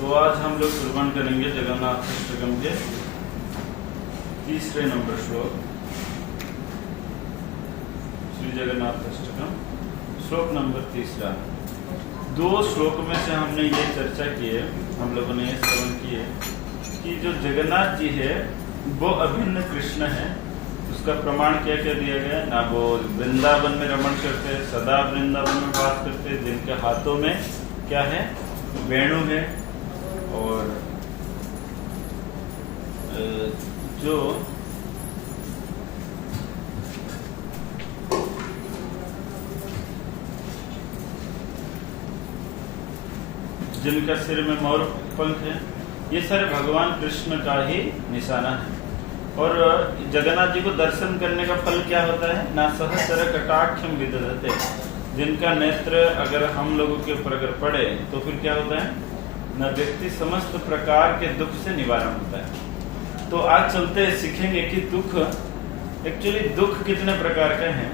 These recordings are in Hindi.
तो आज हम लोग श्रवण करेंगे जगन्नाथ अष्टकम के तीसरे नंबर श्लोक, श्री जगन्नाथ अष्टकम श्लोक नंबर तीसरा। दो श्लोक में से हमने ये चर्चा की है, हम लोगों ने ये श्रवण किए कि जो जगन्नाथ जी है वो अभिन्न कृष्ण है। उसका प्रमाण क्या क्या दिया गया ना, वो वृंदावन में रमण करते हैं, सदा वृंदावन में वास करते हैं, जिनके हाथों में क्या है, वेणु है, और जो जिनका सिर में मोर पंख है, ये सारे भगवान कृष्ण का ही निशाना है। और जगन्नाथ जी को दर्शन करने का फल क्या होता है ना, सहस्र कटाक्षम विदधते, जिनका नेत्र अगर हम लोगों के ऊपर अगर पड़े तो फिर क्या होता है ना, व्यक्ति समस्त प्रकार के दुख से निवारण होता है। तो आज चलते सीखेंगे कि दुख, एक्चुअली दुख कितने प्रकार के हैं।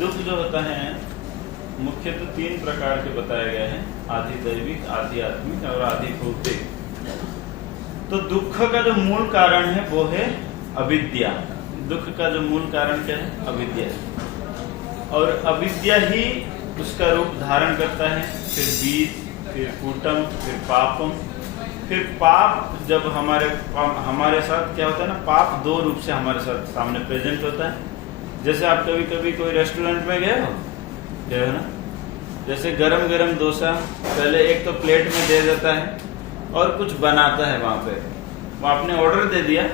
दुख जो होता है मुख्यतः तीन प्रकार के बताए गए हैं, आदि दैविक, आदि आत्मिक और आदि भौतिक। तो दुख का जो मूल कारण है वो है अविद्या। दुख का जो मूल कारण क्या है, अविद्या, और अविद्या ही उसका रूप धारण करता है। फिर बीज, फिर कूटम, फिर पापम। फिर पाप जब हमारे साथ क्या होता है ना, पाप दो रूप से हमारे साथ सामने प्रेजेंट होता है। जैसे आप कभी कभी कोई रेस्टोरेंट में गए हो ना, जैसे गरम गरम डोसा पहले एक तो प्लेट में दे देता है और कुछ बनाता है वहां पे, वो आपने ऑर्डर दे दिया,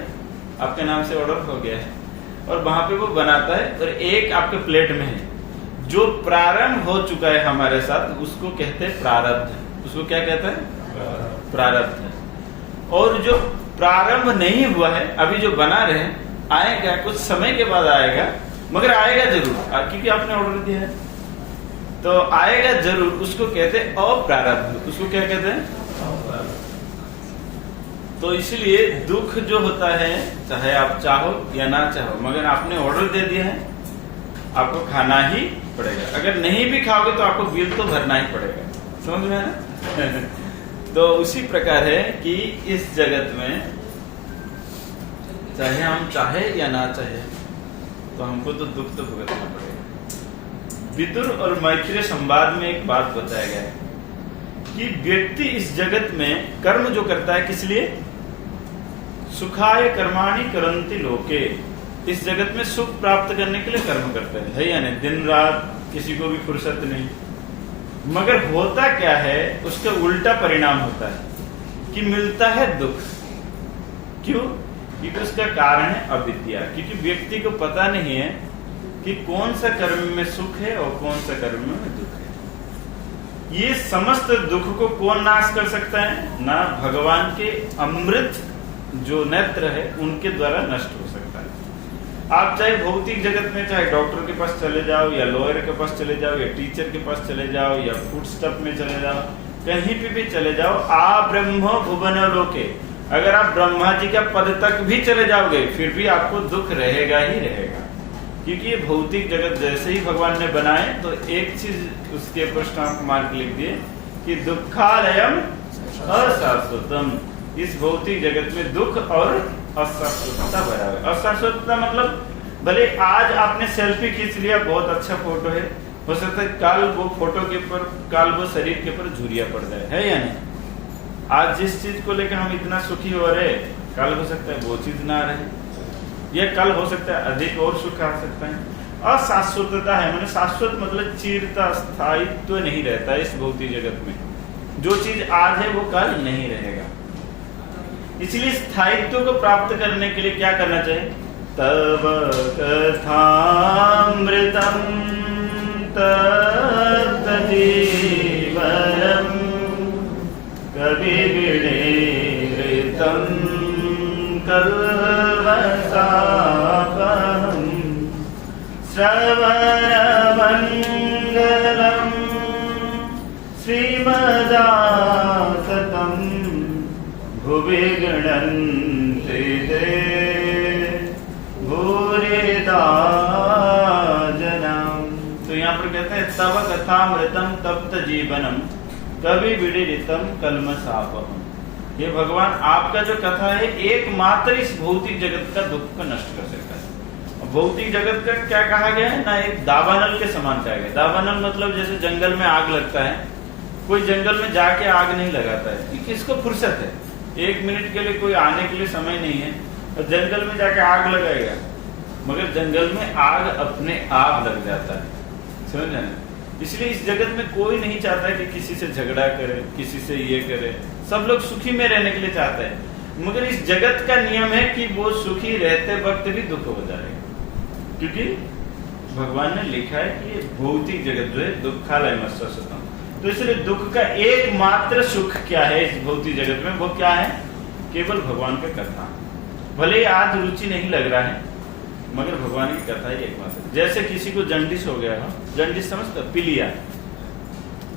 आपके नाम से ऑर्डर हो गया है, और वहां पे वो बनाता है और एक आपके प्लेट में है। जो प्रारंभ हो चुका है हमारे साथ उसको कहते हैं प्रारब्ध। उसको क्या कहते हैं, प्रारब्ध। और जो प्रारंभ नहीं हुआ है, अभी जो बना रहे हैं, आएगा कुछ समय के बाद आएगा, मगर आएगा जरूर क्योंकि आपने ऑर्डर दिया है, तो आएगा जरूर, उसको कहते हैं अप्रारब्ध। उसको क्या कहते हैं, तो इसलिए दुख जो होता है, चाहे आप चाहो या ना चाहो, मगर आपने ऑर्डर दे दिया है, आपको खाना ही पड़ेगा। अगर नहीं भी खाओगे तो आपको बिल तो भरना ही पड़ेगा। समझ में है ना? तो उसी प्रकार है कि इस जगत में चाहे हम चाहे या ना चाहे तो हमको तो दुख तो भुगतना पड़ेगा। विदुर और मैत्रेय संवाद में एक बात बताया गया है कि व्यक्ति इस जगत में कर्म जो करता है किस लिए, सुखाय कर्माणि करन्ति लोके, इस जगत में सुख प्राप्त करने के लिए कर्म करते हैं, या नहीं? दिन रात किसी को भी फुर्सत नहीं। मगर होता क्या है, उसका उल्टा परिणाम होता है कि मिलता है दुख। क्यों? क्योंकि उसका कारण है अविद्या। क्योंकि व्यक्ति को पता नहीं है कि कौन सा कर्म में सुख है और कौन सा कर्म में दुख है। ये समस्त दुख को कौन नाश कर सकता है ना, भगवान के अमृत जो नेत्र है उनके द्वारा नष्ट हो सकता है। आप चाहे भौतिक जगत में, चाहे डॉक्टर के पास चले जाओ, या लॉयर के पास चले जाओ, या टीचर के पास चले जाओ, या फूड स्टॉप में चले जाओ, कहीं पे भी चले जाओ, आ ब्रह्म भुवन लोके, अगर आप ब्रह्मा जी का पद तक भी चले जाओगे फिर भी आपको दुख रहेगा ही रहेगा। क्योंकि ये भौतिक जगत जैसे ही भगवान ने बनाए तो एक चीज उसके ऊपर स्टाम्प मार्क लिख दिए कि दुखालयम अशाश्वतम। इस भौतिक जगत में दुख और अशाश्वतता भरा है। अशाश्वतता मतलब भले आज आपने सेल्फी खींच लिया, बहुत अच्छा फोटो हो सकता है कल वो फोटो के ऊपर, कल वो शरीर के ऊपर झुर्रिया पड़ जाए, है या नहीं? आज जिस चीज को लेकर हम इतना सुखी हो रहे, कल हो सकता है वो चीज ना रहे, या कल हो सकता है अधिक और सुख आ सकता है। अशाश्वतता है, मैंने शाश्वत मतलब चिरता, स्थायित्व नहीं रहता इस भौतिक जगत में। जो चीज आज है वो कल नहीं रहेगा। इसलिए स्थायित्व को प्राप्त करने के लिए क्या करना चाहिए, तब कथामृतम तत्जीवनम कवि विनेरितम कल्वसापहम श्रवणमंगलम श्रीमदासतम भुवि गणन्ति ते भूरिदा जना। तो यहाँ पर कहते हैं तब कथामृतम तप्त जीवनम कवि विदितम कल्मषापहम्। ये भगवान आपका जो कथा है एकमात्र इस भौतिक जगत का दुख को नष्ट कर सकता है। भौतिक जगत का क्या कहा गया है ना, एक दावानल के समान कहा गया। दावानल मतलब जैसे जंगल में आग लगता है, कोई जंगल में जाके आग नहीं लगाता है, किसको फुर्सत है, 1 मिनट के लिए कोई आने के लिए समय नहीं है और जंगल में जाके आग लगाएगा, मगर जंगल में आग अपने आप लग जाता है, समझ रहे हैं। इसलिए इस जगत में कोई नहीं चाहता कि किसी से झगड़ा करे, किसी से ये करे, सब लोग सुखी में रहने के लिए चाहते हैं। मगर इस जगत का नियम है कि वो सुखी रहते वक्त भी दुख हो जाएगा, क्योंकि भगवान ने लिखा है कि भौतिक जगत जो है दुखालय मत्सम। तो इसलिए दुख का एकमात्र सुख क्या है इस भौतिक जगत में, वो क्या है, केवल भगवान का कथा। भले आज रुचि नहीं लग रहा है, मगर भगवान की कथा ही एकमात्र। जैसे किसी को जंडिस हो गया हो, जंडिस समझते, पीलिया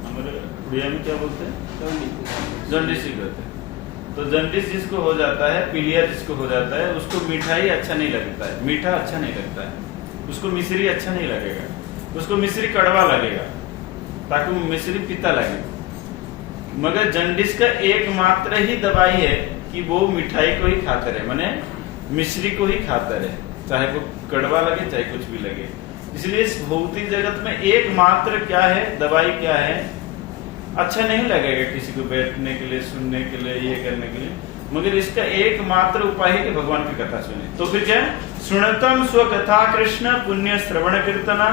हमारे उड़िया में क्या बोलते हैं, जंडिस ही कहते हैं। तो जंडिस जिसको हो जाता है, पीलिया जिसको हो जाता है, उसको मिठाई अच्छा नहीं लगता है, मीठा अच्छा नहीं लगता है, उसको मिश्री अच्छा नहीं लगेगा, उसको मिश्री कड़वा लगेगा, ताकि वो मिश्री पीता लगे। मगर जंडिस का एकमात्र ही दवाई है कि वो मिठाई को ही खाता रहे, माने मिश्री को ही खाता रहे, चाहे वो कड़वा लगे चाहे कुछ भी लगे। इसलिए इस भौतिक जगत में एकमात्र क्या है, दवाई क्या है, अच्छा नहीं लगेगा किसी को बैठने के लिए, सुनने के लिए, ये करने के लिए, मगर इसका एकमात्र उपाय है कि भगवान की कथा सुने। तो फिर क्या, सुनतम स्वकथा कृष्ण पुण्य श्रवण कीर्तना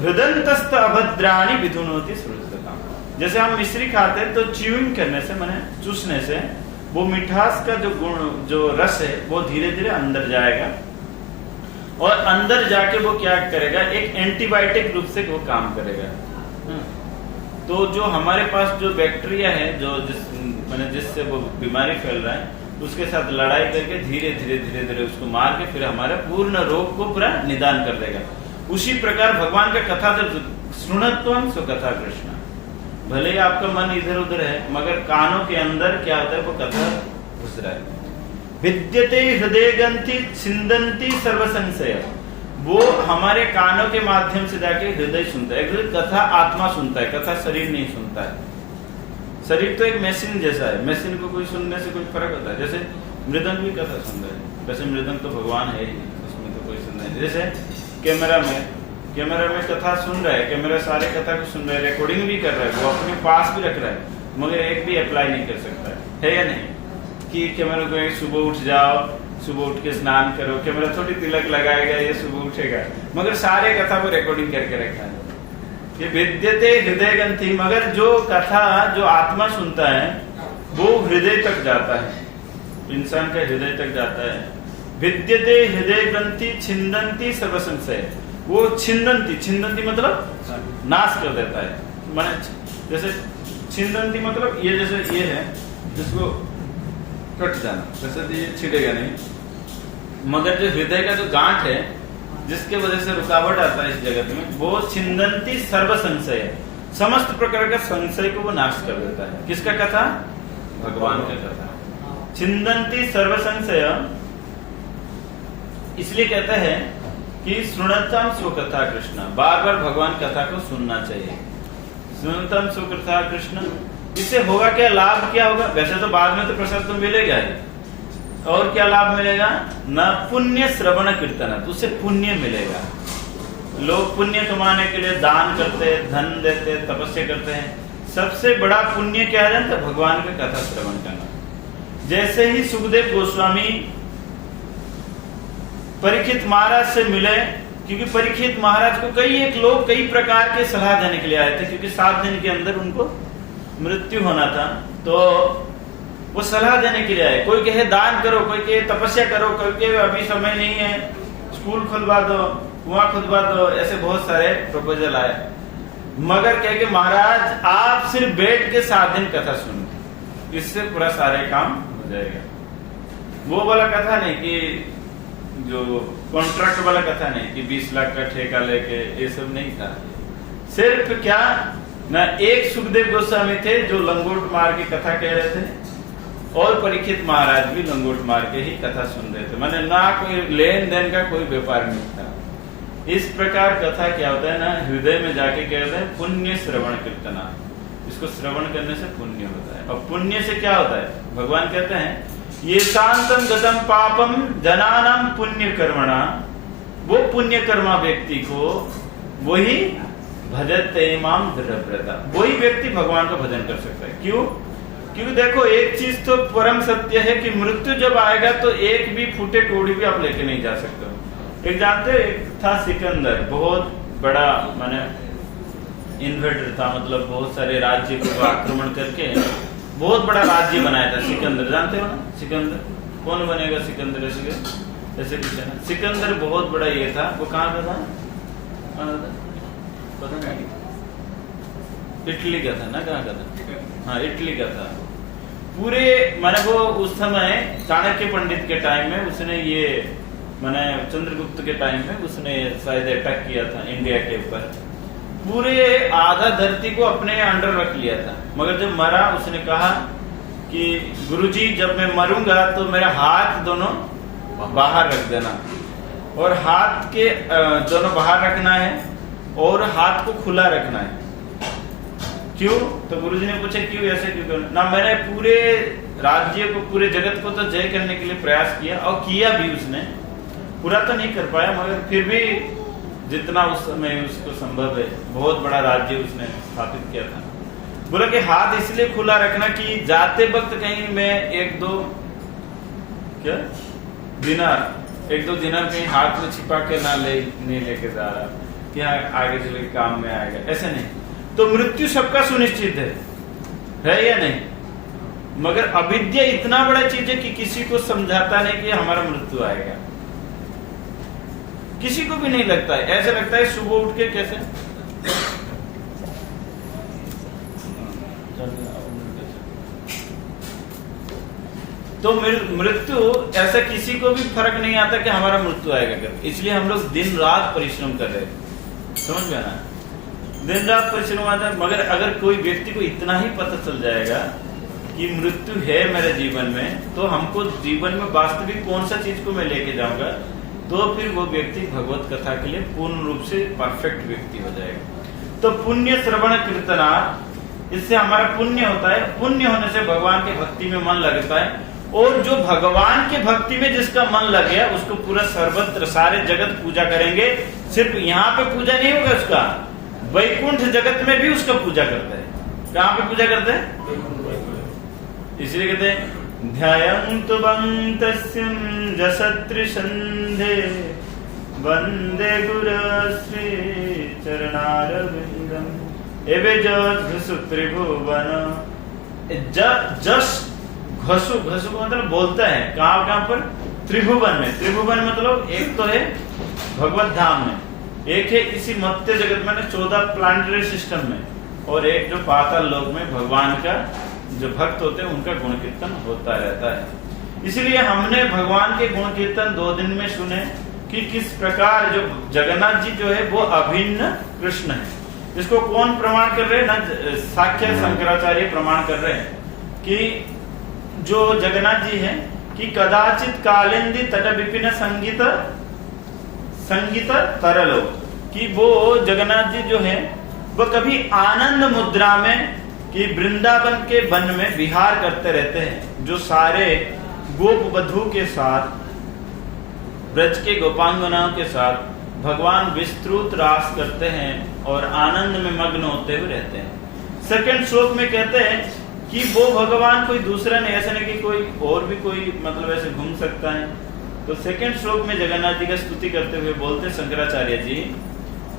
हृदयंतस्थ अभद्राणि विधुनोति सुरतता। जैसे हम मिश्री खाते हैं तो च्यूइंग करने से, माने चूसने से, वो मिठास का जो गुण, जो रस है, वो धीरे धीरे अंदर जाएगा और अंदर जाके वो क्या करेगा, एक एंटीबायोटिक रूप से वो काम करेगा। तो जो हमारे पास जो बैक्टीरिया है, जो जिससे वो बीमारी फैल रहा है, उसके साथ लड़ाई करके धीरे धीरे धीरे धीरे उसको मार के फिर हमारे पूर्ण रोग को पूरा निदान कर देगा। उसी प्रकार भगवान का कथा जब सुनत्वं सो कथा कृष्ण, भले ही आपका मन इधर उधर है, मगर कानों के अंदर क्या होता है, वो कथा घुस रहा है। विद्यते हृदय ग्रंथि छिंदन्ति सर्व संशय, वो हमारे कानों के माध्यम से जाके हृदय सुनता है। कथा आत्मा सुनता है, कथा शरीर नहीं सुनता है। शरीर तो एक मशीन जैसा है, मशीन को कोई सुनने से कोई फर्क होता है। जैसे मृदंग भी कथा सुन रहे हैं, वैसे मृदंग तो भगवान है ही, उसमें तो कोई सुन नहीं। जैसे कैमरा में कथा सुन रहा है, कैमरा सारे कथा को सुन रहा है, रिकॉर्डिंग भी कर रहा है, वो अपने पास भी रख रहा है, मगर एक भी अप्लाई नहीं कर सकता है या नहीं, कि कैमरा को सुबह उठ जाओ, सुबह उठ के स्नान करो, कैमरा थोड़ी तिलक लगाएगा, ये सुबह उठेगा, मगर सारे कथा को रिकॉर्डिंग करके रखा है। ये विद्यते हृदय ग्रंथि, मगर जो कथा जो आत्मा सुनता है वो हृदय तक जाता है, इंसान का हृदय तक जाता है। विद्यते हृदय ग्रंथि छिंदन्ति सर्व संशय, वो छिंदन्ति मतलब नाश कर देता है। माने जैसे छिंदन्ति मतलब ये, जैसे ये है जिसको कट जाना, वैसे ये छिड़ेगा नहीं, मगर जो हृदय का जो गांठ है, जिसके वजह से रुकावट आता है इस जगत में, वो छिंदन्ति सर्व संशय, समस्त प्रकार का संशय को वो नाश कर देता है। किसका कथा, भगवान का कथा। छिंदन्ति सर्व संशय, इसलिए कहता है कि सुनतम स्वकथा कृष्ण, बार बार भगवान कथा को सुनना चाहिए। सुनतम स्वकथा कृष्ण, इससे होगा क्या, लाभ क्या होगा, वैसे तो बाद में तो प्रसाद तो मिलेगा ही, और क्या लाभ मिलेगा, न पुण्य श्रवण कीर्तन, तो उससे पुण्य मिलेगा। लोग पुण्य कमाने के लिए दान करते हैं, धन देते हैं, तपस्या करते हैं। सबसे बड़ा पुण्य क्या है, तो भगवान का कथा श्रवण करना। जैसे ही सुखदेव गोस्वामी परीक्षित महाराज से मिले, क्योंकि परीक्षित महाराज को कई प्रकार के सलाह देने के लिए आए थे, क्योंकि 7 दिन के अंदर उनको मृत्यु होना था, तो वो सलाह देने के लिए आए। कोई कहे दान करो, कोई कहे तपस्या करो, कोई कहे अभी समय नहीं है, स्कूल खुलवा दो, कुआं खुलवा दो, ऐसे बहुत सारे प्रपोजल आए। मगर कहे कि महाराज आप सिर्फ बैठ के 7 दिन कथा सुनो, इससे पूरा सारे काम हो जाएगा। वो वाला कथा नहीं कि जो कॉन्ट्रैक्ट वाला कथा नहीं कि 20 लाख का ठेका लेके, ये सब नहीं था। सिर्फ क्या ना, एक सुखदेव गोस्वामी थे जो लंगोट मार के कथा कह रहे थे, और परीक्षित महाराज भी लंगोट मार के ही कथा सुन रहे थे, माने ना कोई लेन देन का कोई व्यापार नहीं था। इस प्रकार कथा क्या होता है ना, हृदय में जाके कहते हैं पुण्य श्रवण कीर्तना, इसको श्रवण करने से पुण्य होता है। और पुण्य से क्या होता है? भगवान कहते हैं ये शांतम गतम पापम जनानाम पुण्य कर्मणा, वो पुण्य कर्मा व्यक्ति को वही भजते इमाम दृढ़व्रता, वही व्यक्ति भगवान का भजन कर सकता है। क्यों? क्योंकि देखो एक चीज तो परम सत्य है कि मृत्यु जब आएगा तो एक भी फूटे कौड़ी भी आप लेके नहीं जा सकते। एक जानते हो, एक था सिकंदर, बहुत बड़ा माने इन्वेडर था, मतलब बहुत सारे राज्य को आक्रमण करके बहुत बड़ा राज्य बनाया था सिकंदर। जानते हो ना सिकंदर? कौन बनेगा सिकंदर? ऐसे कुछ है ना। सिकंदर बहुत बड़ा ये था। वो कहाँ का था? पता नहीं, इटली का था ना? कहाँ का था? हाँ, इटली का था। पूरे माने वो उस समय चाणक्य पंडित के टाइम में उसने ये माने चंद्रगुप्त के टाइम में उसने शायद अटैक किया था इंडिया के ऊपर। पूरे आधा धरती को अपने अंडर रख लिया था। मगर जब मरा उसने कहा कि गुरुजी जब मैं मरूंगा तो मेरा हाथ दोनों बाहर रख देना, और हाथ के दोनों बाहर रखना है और हाथ को खुला रखना है। क्यों? तो गुरुजी ने पूछा क्यों, ऐसे क्यों करना? ना, मैंने पूरे राज्य को, पूरे जगत को तो जय करने के लिए प्रयास किया और किया भी उसने। पूरा तो नहीं कर पाया मगर फिर भी जितना उस समय उसको संभव है बहुत बड़ा राज्य उसने स्थापित किया था। बोला कि हाथ इसलिए खुला रखना कि जाते वक्त कहीं मैं एक दो दिनार कहीं हाथ में छिपा के नहीं लेके जा रहा कि आगे चले काम में आएगा, ऐसे नहीं। तो मृत्यु सबका सुनिश्चित है या नहीं? मगर अविद्या इतना बड़ा चीज है कि किसी को समझाता नहीं कि हमारा मृत्यु आएगा, किसी को भी नहीं लगता है। ऐसा लगता है सुबह उठ के कैसे तो मृत्यु, ऐसा किसी को भी फर्क नहीं आता कि हमारा मृत्यु आएगा करके। इसलिए हम लोग दिन रात परिश्रम कर रहे हैं, समझ में आना? दिन रात परिश्रम आता है। मगर अगर कोई व्यक्ति को इतना ही पता चल जाएगा कि मृत्यु है मेरे जीवन में, तो हमको जीवन में वास्तविक कौन सा चीज को मैं लेके जाऊंगा, तो फिर वो व्यक्ति भगवत कथा के लिए पूर्ण रूप से परफेक्ट व्यक्ति हो जाएगा। तो पुण्य श्रवण कीर्तना, इससे हमारा पुण्य होता है। पुण्य होने से भगवान के भक्ति में मन लगता है, और जो भगवान के भक्ति में जिसका मन लग गया उसको पूरा सर्वत्र सारे जगत पूजा करेंगे। सिर्फ यहाँ पे पूजा नहीं होगा उसका, वैकुंठ जगत में भी उसका पूजा करते हैं। कहाँ पे पूजा करते हैं? इसलिए कहते हैं ध्यायन्तु बन्तस्यं जसत्रिसन्धे वन्दे गुरुश्री चरणारविन्दम् एवे जसु त्रिभुवन। जस घसु को मतलब बोलता है कहाँ पर? त्रिभुवन में। त्रिभुवन मतलब एक तो है भगवत धाम में, एक है इसी मत्स्य जगत में 14 प्लानिटरी सिस्टम में, और एक जो पाताल लोक में भगवान का जो भक्त होते हैं उनका गुण कीर्तन होता रहता है। इसलिए हमने भगवान के गुण कीर्तन 2 दिन में सुने कि किस प्रकार जो जगन्नाथ जी जो है वो अभिन्न कृष्ण है। इसको कौन प्रमाण कर रहे हैं? ना साक्षात शंकराचार्य प्रमाण कर रहे हैं कि जो जगन्नाथ जी हैं कि कदाचित कालिंदी तट विपिन संगीत तरलो, कि वो जगन्नाथ जी जो है वो कभी आनंद मुद्रा में कि वृंदावन के वन में विहार करते रहते हैं, जो सारे गोप वधु के साथ, ब्रज के गोपांगनाओं के साथ भगवान विस्तृत रास करते हैं और आनंद में मग्न होते हुए रहते हैं। सेकंड श्लोक में कहते हैं कि वो भगवान कोई दूसरा नहीं, ऐसा नहीं कि कोई और भी कोई मतलब ऐसे घूम सकता है। तो सेकंड श्लोक में जगन्नाथ जी का स्तुति करते हुए बोलते शंकराचार्य जी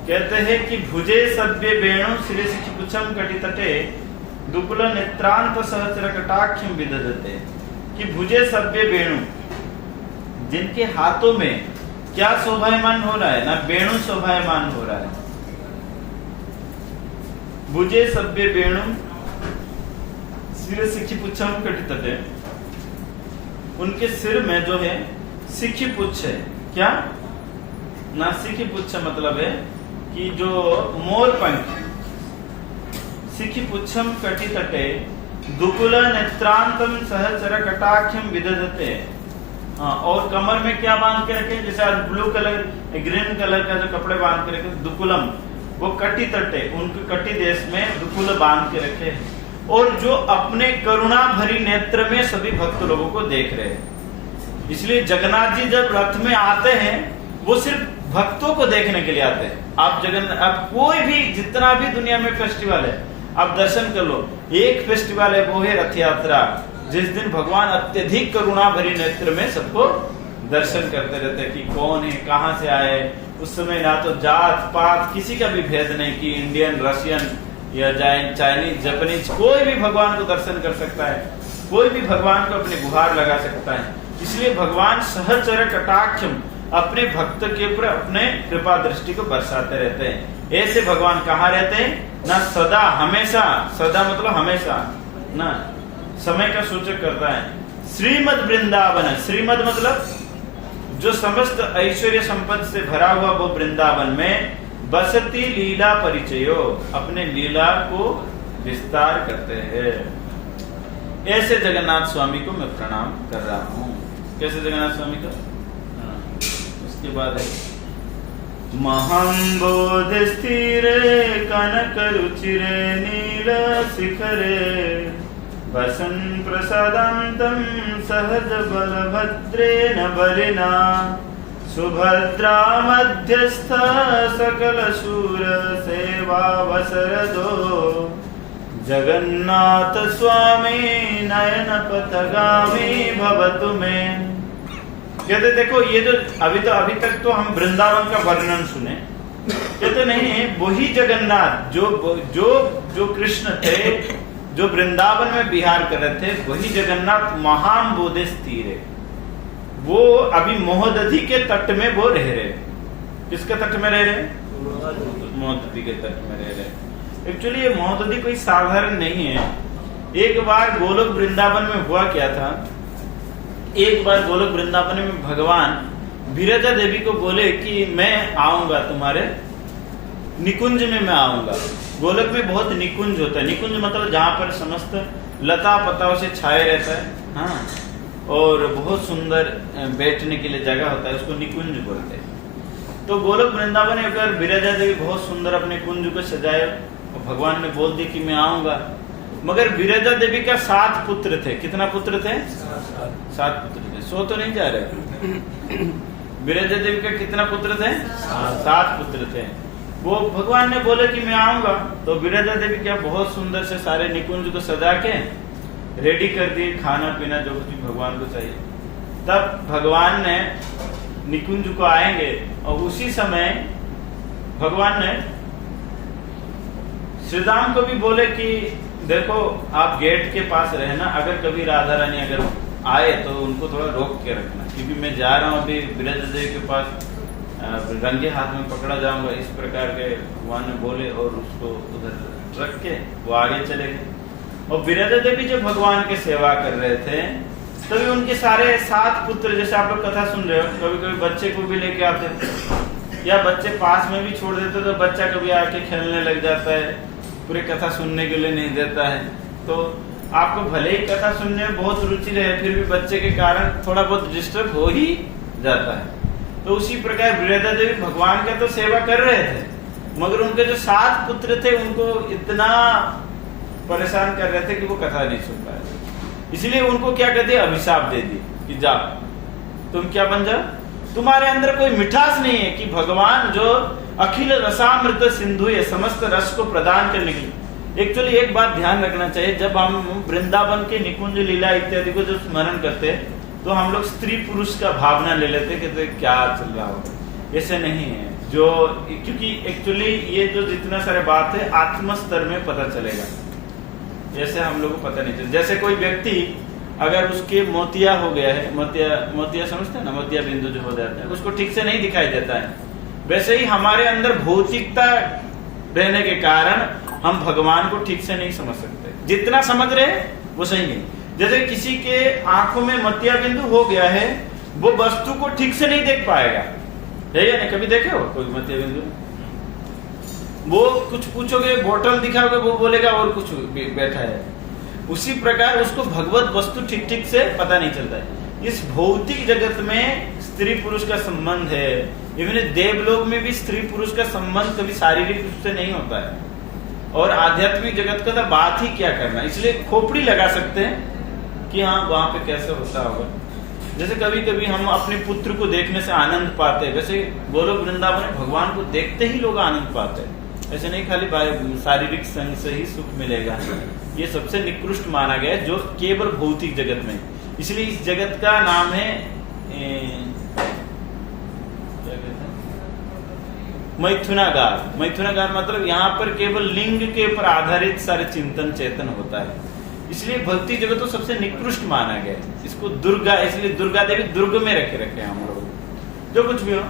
कहते हैं कि भुजे सभ्य वेणु श्री शिखपुच्छम कटि तटे दुकुल नेत्रांत सहस्र कटाक्षम विदधते, कि भुजे सभ्य वेणु, जिनके हाथों में क्या शोभायमान हो रहा है? ना वेणु शोभायमान हो रहा है। भुजे सभ्य वेणु शिखपुच्छम कटि तटे, उनके सिर में जो है शिखपुच्छ है। क्या? ना शिखपुच्छ मतलब है कि जो मोर पंख, शिखपुच्छम कटि तटे दुकुल नेत्रांतम सहचर कटाक्षम विदधते। हाँ, और कमर में क्या बांध के रखे? जैसे आज ब्लू कलर, ग्रीन कलर का जो कपड़े बांध के रखे दुकुलम, वो कटी तटे, उनके कटी देश में दुकुल बांध के रखे हैं, और जो अपने करुणा भरी नेत्र में सभी भक्त लोगों को देख रहे हैं। इसलिए जगन्नाथ जी जब रथ में आते हैं वो सिर्फ भक्तों को देखने के लिए आते हैं। आप कोई भी जितना भी दुनिया में फेस्टिवल है आप दर्शन कर लो, एक फेस्टिवल है वो है रथ यात्रा, जिस दिन भगवान अत्यधिक करुणा भरी नेत्र में सबको दर्शन करते रहते हैं कि कौन है, कहां से आए। उस समय ना तो जात पात किसी का भी भेद नहीं कि इंडियन, रशियन या चाइनीज, जापानीज, कोई भी भगवान को दर्शन कर सकता है, कोई भी भगवान को अपने गुहार लगा सकता है। इसलिए भगवान सहचर कटाक्षम अपने भक्त के ऊपर अपने कृपा दृष्टि को बरसाते रहते हैं। ऐसे भगवान कहाँ रहते हैं ना, सदा हमेशा, सदा मतलब हमेशा ना, समय का सूचक करता है। श्रीमद वृंदावन, श्रीमद मतलब जो समस्त ऐश्वर्य संपत्ति से भरा हुआ वो वृंदावन में बसती लीला परिचयो, अपने लीला को विस्तार करते हैं। ऐसे जगन्नाथ स्वामी को मैं प्रणाम कर रहा हूँ। कैसे जगन्नाथ स्वामी को? उसके बाद है महं बोध स्थिरे कनक रुचिरे नील शिखरे वसन प्रसादान्तं सहज बलभद्रेण बलिना सुभद्रा मध्यस्थ सकल शूर सेवावसरदो जगन्नाथ स्वामी नयन पथगामी भवतु में। कहते देखो ये जो अभी तक तो हम वृंदावन का वर्णन सुने, कहते नहीं वही जगन्नाथ जो कृष्ण थे, जो वृंदावन में विहार कर रहे थे, वही जगन्नाथ महान बोधे स्थिर है। वो अभी मोहदधी के तट में वो रह रहे। किसके तट में रह रहे? मोहदधी के तट में रह रहे। एक्चुअली ये मोहदधी कोई साधारण नहीं है। एक बार गोलोक वृंदावन में हुआ क्या था, एक बार गोलोक वृंदावन में भगवान विरजा देवी को बोले कि मैं आऊंगा तुम्हारे निकुंज में, मैं आऊंगा। गोलोक में बहुत निकुंज होता है। निकुंज मतलब जहाँ पर समस्त लता पताओं से छाए रहता है, हाँ, और बहुत सुंदर बैठने के लिए जगह होता है, उसको निकुंज बोलते हैं। तो गोलोक वृंदावन में अगर विरजा देवी बहुत सुंदर अपने कुंज को सजाए, और भगवान ने बोल दिया कि मैं आऊंगा। मगर विरजा देवी का 7 पुत्र थे। कितना पुत्र थे? 7 पुत्र थे। 100 तो नहीं जा रहे। विरजा देवी का कितना पुत्र थे? 7 पुत्र थे। वो भगवान ने बोले कि मैं आऊंगा, तो विरजा देवी क्या बहुत सुंदर से सारे निकुंज को सजा के रेडी कर दिए, खाना पीना जो कुछ भगवान को चाहिए। तब भगवान ने निकुंज को आएंगे, और उसी समय भगवान ने श्री राम को भी बोले कि देखो आप गेट के पास रहना, अगर कभी राधा रानी अगर आए तो उनको थोड़ा रोक के रखना, क्योंकि मैं जा रहा हूँ अभी विरजा देवी के पास, रंगे हाथ में पकड़ा जाऊंगा। इस प्रकार के भगवान ने बोले, और उसको उधर रख के वो आगे चले गए। और विरजा देवी जब भगवान के सेवा कर रहे थे, तभी उनके सारे 7 पुत्र, जैसे आप लोग कथा सुन रहे हो, कभी कभी बच्चे को भी लेके आते या बच्चे पास में भी छोड़ देते, तो बच्चा कभी आके खेलने लग जाता है, पूरी कथा सुनने के लिए नहीं देता है। तो आपको भले ही कथा सुनने में बहुत रुचि रहे, फिर भी बच्चे के कारण थोड़ा बहुत डिस्टर्ब हो ही जाता है। तो उसी प्रकार विरजा देवी भगवान का तो सेवा कर रहे थे, मगर उनके जो 7 पुत्र थे उनको इतना परेशान कर रहे थे कि वो कथा नहीं सुन पाए। इसलिए उनको क्या कहते हैं, अभिशाप दे दिए कि जाओ तुम क्या बन जाओ, तुम्हारे अंदर कोई मिठास नहीं है कि भगवान जो अखिल रसामृत सिंधु है, समस्त रस को प्रदान करने के लिए। एक्चुअली एक बात ध्यान रखना चाहिए, जब हम वृंदावन के निकुंज लीला इत्यादि को जो स्मरण करते हैं, तो हम लोग स्त्री पुरुष का भावना ले लेते हैं कि तो क्या चल रहा होगा। ऐसे नहीं है, जो क्योंकि एक्चुअली ये जो जितना सारे बात है आत्म स्तर में पता चलेगा, जैसे हम लोग को पता नहीं चलता। जैसे कोई व्यक्ति अगर उसके मोतिया हो गया है, मोतिया समझते हैं ना, मोतिया बिंदु जो हो जाता है, उसको ठीक से नहीं दिखाई देता है, वैसे ही हमारे अंदर भौतिकता रहने के कारण हम भगवान को ठीक से नहीं समझ सकते। जितना समझ रहे वो सही नहीं। जैसे किसी के आंखों में मोतिया बिंदु हो गया है, वो वस्तु को ठीक से नहीं देख पाएगा, है या नहीं? कभी देखे हो कोई मोतिया बिंदु? वो कुछ पूछोगे, बोतल दिखाओगे, वो बोलेगा और कुछ बैठा है। उसी प्रकार उसको भगवत वस्तु ठीक ठीक से पता नहीं चलता है। इस भौतिक जगत में स्त्री पुरुष का संबंध है, इवन देवलोक में भी स्त्री पुरुष का संबंध कभी शारीरिक रूप से नहीं होता है, और आध्यात्मिक जगत का तो बात ही क्या करना। इसलिए खोपड़ी लगा सकते हैं कि हाँ वहां पे कैसे होता होगा। जैसे कभी कभी हम अपने पुत्र को देखने से आनंद पाते हैं, वैसे गोलोक वृंदावन में भगवान को देखते ही लोग आनंद पाते हैं। ऐसे नहीं खाली शारीरिक संग से ही सुख मिलेगा, ये सबसे निकृष्ट माना गया है जो केवल भौतिक जगत में। इसलिए इस जगत का नाम है मैथुनागार। मैथुनागार मतलब यहाँ पर केवल लिंग के ऊपर आधारित सारे चिंतन चेतन होता है, इसलिए भक्ति जगत तो सबसे निकृष्ट माना गया है। इसको दुर्गा, इसलिए दुर्गा देवी दुर्ग में रखे हम लोग। जो कुछ भी हो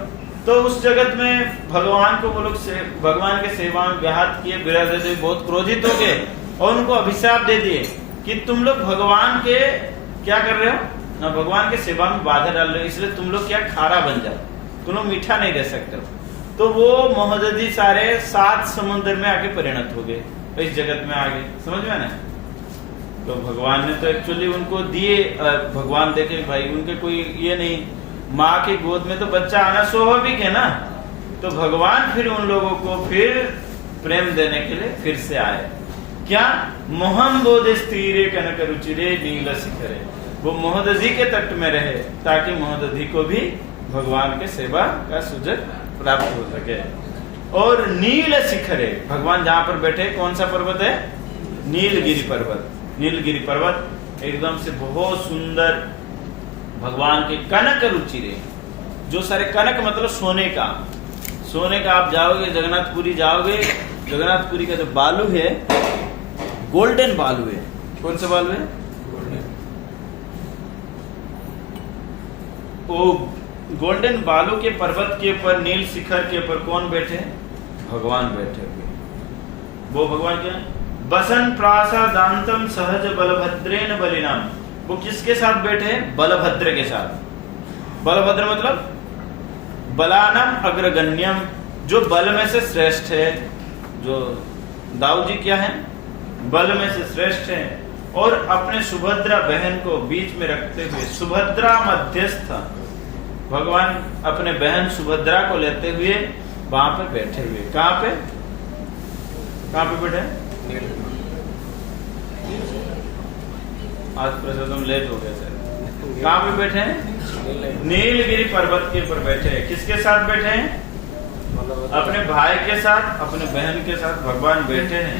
तो उस जगत में भगवान को वो लोग भगवान के सेवा में व्याहत किए। विराज देवी बहुत क्रोधित हो गए और उनको अभिशाप दे दिए कि तुम लोग भगवान के क्या कर रहे हो ना, भगवान के सेवा में बाधा डाल रहे हो, इसलिए तुम लोग क्या खारा बन जाओ, तुम लोग मीठा नहीं रह सकते हो। तो वो महोदधि सारे 7 समुद्र में आके परिणत हो गए, इस जगत में आ गए। समझ में ना? तो भगवान ने तो एक्चुअली उनको दिए, भगवान देखे भाई उनके कोई ये नहीं, माँ की गोद में तो बच्चा आना स्वाभाविक है ना, तो भगवान फिर उन लोगों को फिर प्रेम देने के लिए फिर से आए। क्या? मोहन बोधे स्त्रीरे कनक रुचिरे नील शिखरे, वो महोदधि के तट में रहे ताकि महोदधि को भी भगवान के सेवा का सुजग प्राप्त हो सके। और नील शिखरे, भगवान जहाँ पर बैठे कौन सा पर्वत है? नीलगिरी पर्वत। नीलगिरी पर्वत एकदम से बहुत सुंदर, भगवान के कनक रुचिरे, जो सारे कनक मतलब सोने का, सोने का। आप जाओगे जगन्नाथपुरी जाओगे, जगन्नाथपुरी का जो बालू है गोल्डन बालू है। कौन सा बालू है? वो गोल्डन बालू के पर्वत के ऊपर, नील शिखर के ऊपर कौन बैठे? भगवान बैठे हुए। वो भगवान क्या? बसन प्रासादांतम सहज बलभद्रेन बलिनाम। वो किसके साथ बैठे? बलभद्र के साथ। बलभद्र मतलब बलानाम अग्रगण्यम, जो बल में से श्रेष्ठ है। जो दाऊ जी क्या है? बल में से श्रेष्ठ है। और अपने सुभद्रा बहन को बीच में रखते हुए, सुभद्रा मध्यस्थ, भगवान अपने बहन सुभद्रा को लेते हुए वहां पे बैठे हुए। कहाँ पे? कहाँ पे बैठे? आज प्रसाद लेट हो गया सर। कहाँ पे बैठे हैं? नीलगिरी पर्वत के ऊपर बैठे हैं। किसके साथ बैठे हैं? अपने भाई के साथ, अपने बहन के साथ भगवान बैठे हैं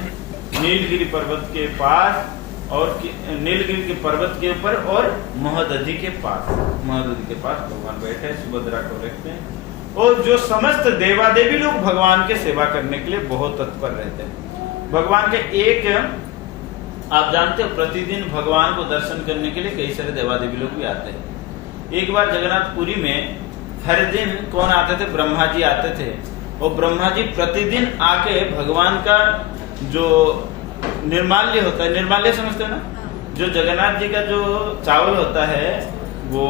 नीलगिरी पर्वत के पास, और नीलगिरी के पर्वत के ऊपर और महोदधि के पास। महोदधि के पास भगवान बैठे हैं, सुभद्रा को रखते हैं। और जो समस्त देवादेवी लोग भगवान के सेवा करने के लिए बहुत तत्पर रहते हैं। भगवान के एक, आप जानते हो प्रतिदिन भगवान को दर्शन करने के लिए कई सारे देवादेवी लोग भी आते हैं। एक बार जगन्नाथपुरी में हर दिन कौन आते थे? ब्रह्मा जी आते थे। और ब्रह्मा जी प्रतिदिन आके भगवान का जो निर्माल्य होता है, निर्माल्य समझते हो ना, जो जगन्नाथ जी का जो चावल होता है वो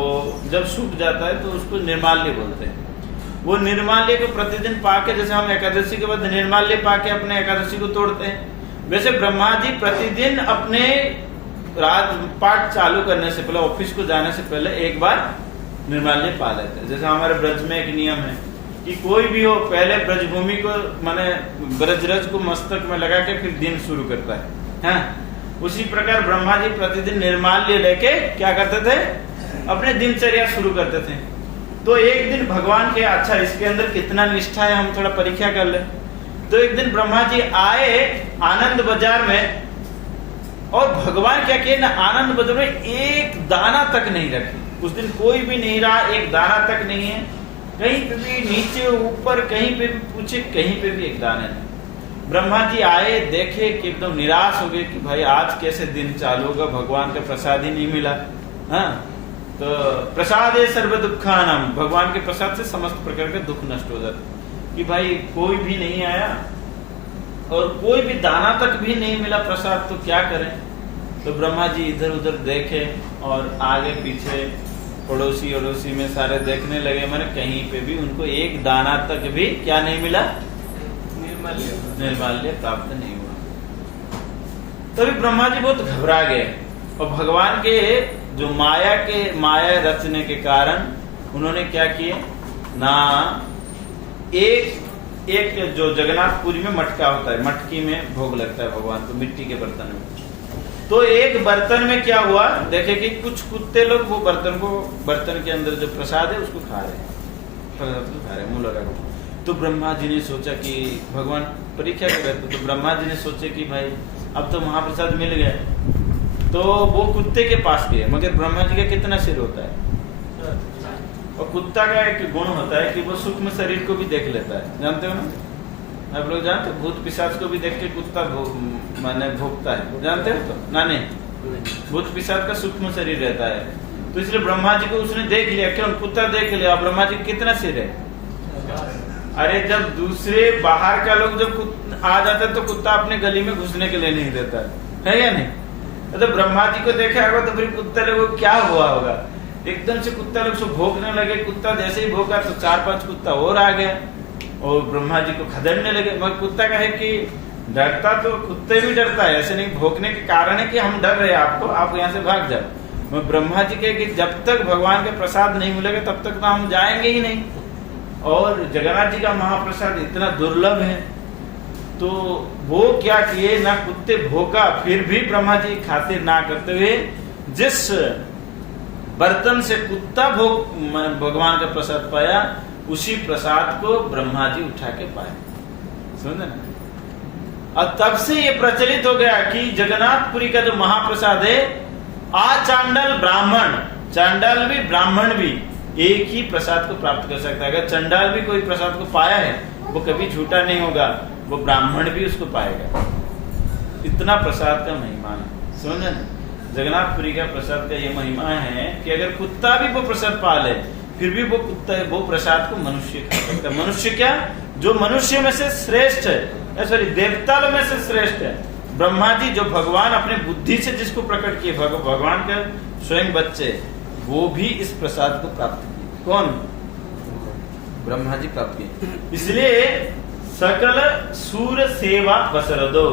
जब सूख जाता है तो उसको निर्माल्य बोलते हैं। वो निर्माल्य को प्रतिदिन पाके, जैसे हम एकादशी के बाद निर्माल्य पाके अपने एकादशी को तोड़ते हैं, वैसे ब्रह्मा जी प्रतिदिन अपने रात पाठ चालू करने से पहले, ऑफिस को जाने से पहले एक बार निर्माल्य पा लेते हैं। जैसे हमारे ब्रज में एक नियम है कि कोई भी हो पहले ब्रजभूमि को, माने ब्रजरज को मस्तक में लगा के फिर दिन शुरू करता है। उसी प्रकार ब्रह्मा जी प्रतिदिन निर्माल्य लेके क्या करते थे? अपने दिनचर्या शुरू करते थे। तो एक दिन भगवान के, अच्छा इसके अंदर कितना निष्ठा है हम थोड़ा परीक्षा कर ले। तो एक दिन ब्रह्मा जी आए आनंद बाजार में, और भगवान क्या किए ना, आनंद बाजार में एक दाना तक नहीं रखी। उस दिन कोई भी नहीं रहा, एक दाना तक नहीं है, कहीं पे भी नीचे ऊपर कहीं पे भी पूछे, कहीं पे भी एक दाना नहीं। ब्रह्मा जी आए, देखे कि एकदम निराश हो गए कि भाई आज कैसे दिन चालू होगा, भगवान का प्रसाद ही नहीं मिला। हाँ, तो प्रसाद है सर्व दुखानाम, भगवान के प्रसाद से समस्त प्रकार के दुख नष्ट हो जाते। कि भाई कोई भी नहीं आया और कोई भी दाना तक भी नहीं मिला प्रसाद, तो क्या करें? तो ब्रह्मा जी इधर उधर देखे और आगे पीछे पड़ोसी अड़ोसी में सारे देखने लगे, मैंने कहीं पे भी उनको एक दाना तक भी क्या नहीं मिला? निर्माल्य प्राप्त नहीं हुआ। तभी ब्रह्मा जी बहुत घबरा गए और भगवान के जो माया रचने के कारण उन्होंने क्या किए ना, एक जो जगन्नाथपुरी में मटका होता है, मटकी में भोग लगता है भगवान को, मिट्टी के बर्तन में। तो एक बर्तन में क्या हुआ, देखे कि कुछ कुत्ते लोग वो बर्तन के अंदर जो प्रसाद है उसको खा रहे मुंह लगा के। तो ब्रह्मा जी ने सोचा कि भगवान परीक्षा कर रहे थे, तो ब्रह्मा जी ने सोचे कि भाई अब तो महाप्रसाद मिल गया, तो वो कुत्ते के पास गए। मगर ब्रह्मा जी का कितना सिर होता है, और कुत्ता का एक गुण होता है कि वो सूक्ष्म शरीर को भी देख लेता है, जानते हो ना आप लोग, जानते हो भूत पिशाच को भी देख के कुत्ता माने भोगता है, जानते हो तो ना? नहीं, भूत पिशाच का सूक्ष्म शरीर रहता है, तो इसलिए ब्रह्मा जी को उसने देख लिया। क्यों? कुत्ता देख लिया। ब्रह्मा जी कितना सिर है? अरे जब दूसरे बाहर का लोग जब आ जाते तो कुत्ता अपने गली में घुसने के लिए नहीं देता है या नहीं? तो ब्रह्मा जी को देखा होगा तो फिर कुत्ते लोगों को क्या हुआ होगा, एकदम से कुत्ता लोग सब भोगने लगे। कुत्ता जैसे ही भोगा तो 4-5 कुत्ता और आ गया और ब्रह्मा जी को खदेड़ने लगे। मगर कुत्ता का है कि डरता तो कुत्ते भी डरता है, ऐसे नहीं। भोगने के कारण है कि हम डर रहे हैं आपको, आप यहाँ से भाग जाओ। मगर ब्रह्मा जी कहे कि जब तक भगवान का प्रसाद नहीं मिलेगा तब तक तो हम जाएंगे ही नहीं। और जगन्नाथ जी का महाप्रसाद इतना दुर्लभ है, तो वो क्या किए ना, कुत्ते भोगा, फिर भी ब्रह्मा जी खातिर ना करते हुए जिस बर्तन से कुत्ता भगवान का प्रसाद पाया, उसी प्रसाद को ब्रह्मा जी उठा के पाए। समझे ना? और तब से ये प्रचलित हो गया कि जगन्नाथपुरी का जो महाप्रसाद है, चांडाल ब्राह्मण, चांडाल भी ब्राह्मण भी एक ही प्रसाद को प्राप्त कर सकता है। अगर चंडाल भी कोई प्रसाद को पाया है, वो कभी झूठा नहीं होगा, वो ब्राह्मण भी उसको पाएगा। इतना प्रसाद का महिमा है, समझे ना? जगन्नाथपुरी का प्रसाद का ये महिमा है कि अगर कुत्ता भी वो प्रसाद पा ले, फिर भी वो कुत्ता वो प्रसाद को मनुष्य खा सकता है। मनुष्य क्या, जो मनुष्य में से श्रेष्ठ है, सॉरी देवता में से श्रेष्ठ है। ब्रह्मा जी जो भगवान अपने बुद्धि से जिसको प्रकट किए, भगवान के स्वयं बच्चे, वो भी इस प्रसाद को प्राप्त किए। कौन? ब्रह्मा जी प्राप्त किए। इसलिए सकल सूर सेवा बसरदो,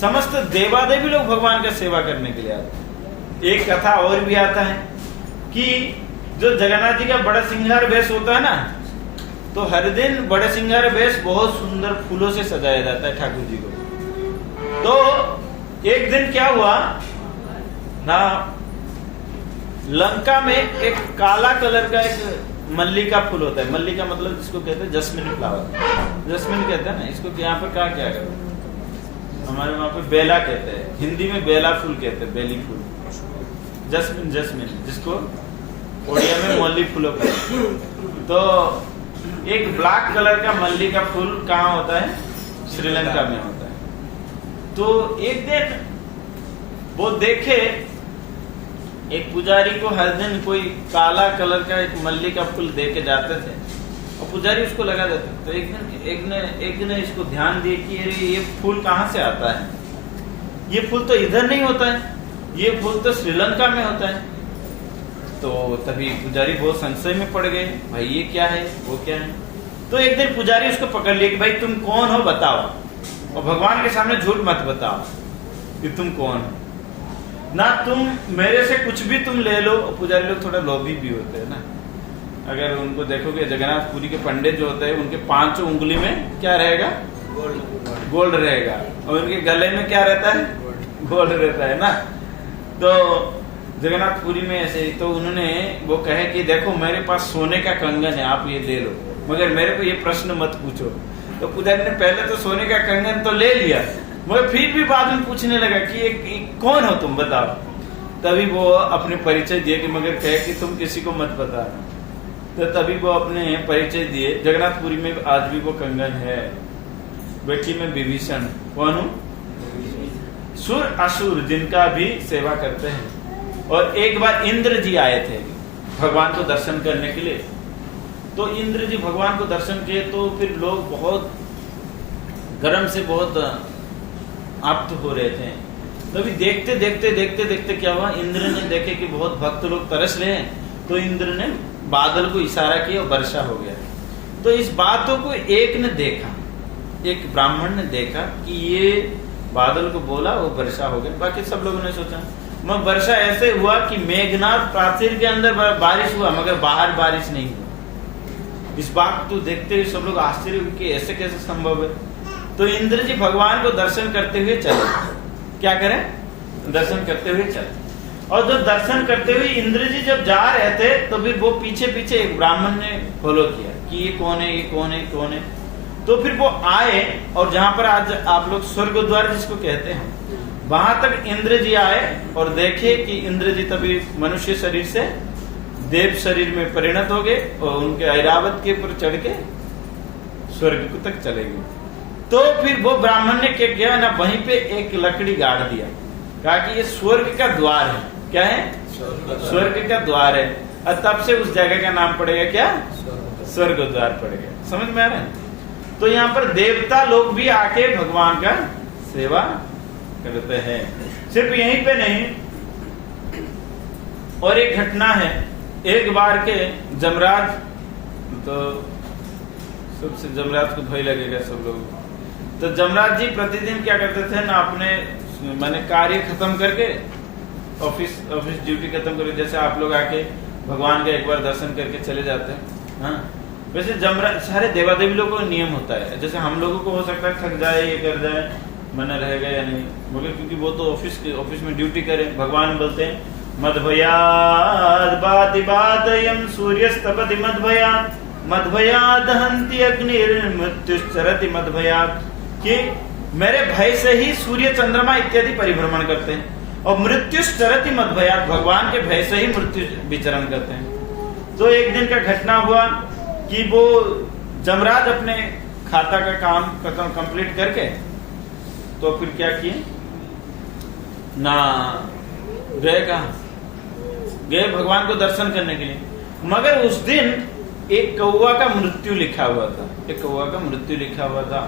समस्त देवादेवी लोग भगवान का सेवा करने के लिए आते हैं। एक कथा और भी आता है कि जो जगन्नाथ जी का बड़ा सिंगार वेश होता है ना, तो हर दिन बड़े सिंगार वेश बहुत सुंदर फूलों से सजाया जाता है ठाकुर जी को। तो एक दिन क्या हुआ ना, लंका में एक काला कलर का एक मल्लिका फूल होता है। मल्लिका मतलब जिसको कहते हैं जस्मिन फ्लावर, जस्मिन कहते हैं ना इसको, यहाँ पर क्या कहते हैं, हमारे वहां पे बेला कहते हैं, हिंदी में बेला फूल कहते हैं, बेली फूल, जस्मिन, जस्मिन जिसको ओडिया में मल्ली फूलों कहते हैं। तो एक ब्लैक कलर का मल्ली का फूल कहाँ होता है? श्रीलंका में होता है। तो एक दिन वो देखे, एक पुजारी को हर दिन कोई काला कलर का एक मल्ली का फूल दे के जाते थे और पुजारी उसको लगा देते। तो एक दिन इसको ध्यान दिए कि ये फूल कहाँ से आता है, ये फूल तो इधर नहीं होता है, ये फूल तो श्रीलंका में होता है। तो तभी पुजारी बहुत संशय में पड़ गए, भाई ये क्या है, वो क्या है। तो एक दिन पुजारी उसको पकड़ लिया कि भाई तुम कौन हो बताओ, और भगवान के सामने झूठ मत बताओ कि तुम कौन हो ना, तुम मेरे से कुछ भी तुम ले लो। पुजारी लोग थोड़ा लोभी भी होते हैं ना, अगर उनको देखोगे जगन्नाथपुरी के पंडित जो होते हैं, उनके 5 उंगली में क्या रहेगा? गोल्ड रहेगा, और उनके गले में क्या रहता है? गोल्ड रहता है ना। तो जगन्नाथपुरी में ऐसे, तो उन्होंने वो कहे कि देखो मेरे पास सोने का कंगन है, आप ये ले लो, मगर मेरे को ये प्रश्न मत पूछो। तो पुजारी ने पहले तो सोने का कंगन तो ले लिया, मगर फिर भी बाद में पूछने लगा कि ये कौन हो तुम, बताओ। तभी वो अपने परिचय दिए कि मगर कहे कि तुम किसी को मत बता। तो तभी वो अपने परिचय दिए। जगन्नाथपुरी में आज भी वो कंगन है। बेटी में विभीषण, कौन हूँ? सुर असुर जिनका भी सेवा करते हैं। और एक बार इंद्र जी आए थे भगवान को दर्शन करने के लिए। तो इंद्र जी भगवान को दर्शन किए तो फिर लोग बहुत गर्म से बहुत आप्त हो रहे थे। तभी देखते देखते देखते देखते क्या हुआ, इंद्र ने देखे कि बहुत भक्त लोग तरस रहे हैं, तो इंद्र ने बादल को इशारा किया और वर्षा हो गया। तो इस बातों को एक ने देखा, एक ब्राह्मण ने देखा कि ये बादल को बोला वो वर्षा हो गया। बाकी सब लोगों ने सोचा मगर वर्षा ऐसे हुआ कि मेघनाथ प्राचीर के अंदर बारिश हुआ, मगर बाहर बारिश नहीं हुआ। इस बात को देखते हुए सब लोग आश्चर्य हुए कि ऐसे कैसे संभव है। तो इंद्र जी भगवान को दर्शन करते हुए चले। क्या करें? दर्शन करते हुए चले। और जब दर्शन करते हुए इंद्र जी जब जा रहे थे तो फिर वो पीछे पीछे एक ब्राह्मण ने फॉलो किया कि ये कौन है, ये कौन है, कौन है। तो फिर वो आए और जहां पर आज आप लोग स्वर्ग द्वार जिसको कहते हैं, वहां तक इंद्र जी आए और देखे कि इंद्र जी तभी मनुष्य शरीर से देव शरीर में परिणत हो गए और उनके ऐरावत के ऊपर चढ़ के स्वर्ग को तक चले गए। तो फिर वो ब्राह्मण ने क्या किया ना, वहीं पे एक लकड़ी गाड़ दिया, कहा कि ये स्वर्ग का द्वार है। क्या है? स्वर्ग का द्वार है। और तब से उस जगह का नाम पड़ेगा क्या? स्वर्ग द्वार पड़ेगा। समझ में आ रहा है? तो यहाँ पर देवता लोग भी आके भगवान का सेवा करते हैं। सिर्फ यहीं पे नहीं, और एक घटना है। एक बार के जमराज, तो सबसे जमराज को भय लगेगा सब लोग। तो जमराज जी प्रतिदिन क्या करते थे ना, अपने माने कार्य खत्म करके, ऑफिस ड्यूटी खत्म करके, जैसे आप लोग आके भगवान का एक बार दर्शन करके चले जाते हैं। हाँ, वैसे जमराज सारे देवादेवी लोगों का नियम होता है। जैसे हम लोगों को हो सकता है थक जाए, ये कर जाए, मना रहेगा या नहीं, मगर क्योंकि वो तो ऑफिस में ड्यूटी करे। भगवान बोलते हैं मद्भयाद बाति बातयम सूर्यस्तपति मद्भयाद मद्भयाद हंति अग्निर्मृत्युश्चरति मद्भयाद, कि मेरे भय से ही सूर्य चंद्रमा इत्यादि परिभ्रमण करते हैं और मृत्युश्चरति मद्भयाद, भगवान के भय से ही मृत्यु विचरण करते हैं। तो एक दिन का घटना हुआ कि वो जमराज अपने खाता का काम खत्म कंप्लीट करके तो फिर क्या किए ना, गए कहा, गए भगवान को दर्शन करने के लिए। मगर उस दिन एक कौवा का मृत्यु लिखा हुआ था, एक कौवा का मृत्यु लिखा हुआ था।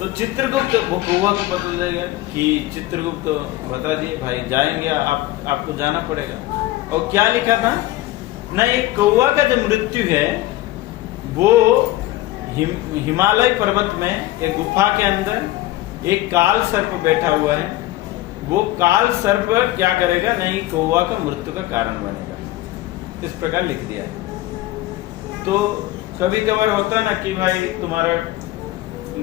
तो चित्रगुप्त, वो कौवा को पता चलेगा कि चित्रगुप्त बता दिए भाई जाएंगे, आपको जाना पड़ेगा। और क्या लिखा था ना, एक कौवा का जो मृत्यु है वो हिमालय पर्वत में एक गुफा के अंदर एक काल सर्प बैठा हुआ है। वो काल सर्प क्या करेगा, नहीं कौवा का मृत्यु का कारण बनेगा, इस प्रकार लिख दिया है। तो कभी कभार होता है ना कि भाई तुम्हारा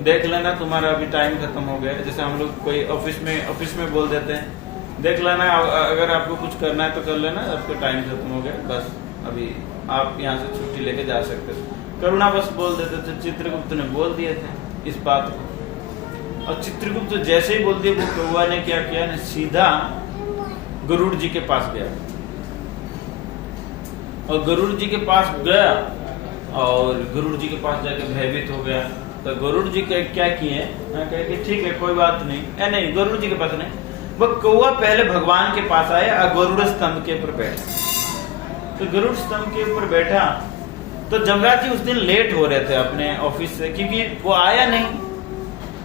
देख लेना, तुम्हारा अभी टाइम खत्म हो गया। जैसे हम लोग कोई ऑफिस में बोल देते हैं देख लेना, अगर आपको कुछ करना है तो कर लेना, आपका टाइम खत्म हो गया, बस अभी आप यहाँ से छुट्टी लेके जा सकते हो। करुणा बस बोल देते थे। चित्रगुप्त ने बोल दिए थे इस बात को, और चित्रगुप्त जैसे ही बोल दिए वो कौवा ने क्या किया ना, सीधा गरुड़ जी के पास गया और गरुड़ जी के पास गया और गरुड़ जी के पास जाके भयभीत हो गया। तो गरुड़ जी क्या किए, कहे ठीक है कोई बात नहीं, नहीं गरुड़ जी के पास नहीं, वो कौवा पहले भगवान के पास आया और गरुड़ स्तंभ के ऊपर बैठा। तो गरुड़ स्तंभ के ऊपर बैठा तो जमराज जी उस दिन लेट हो रहे थे अपने ऑफिस से, क्योंकि वो आया नहीं।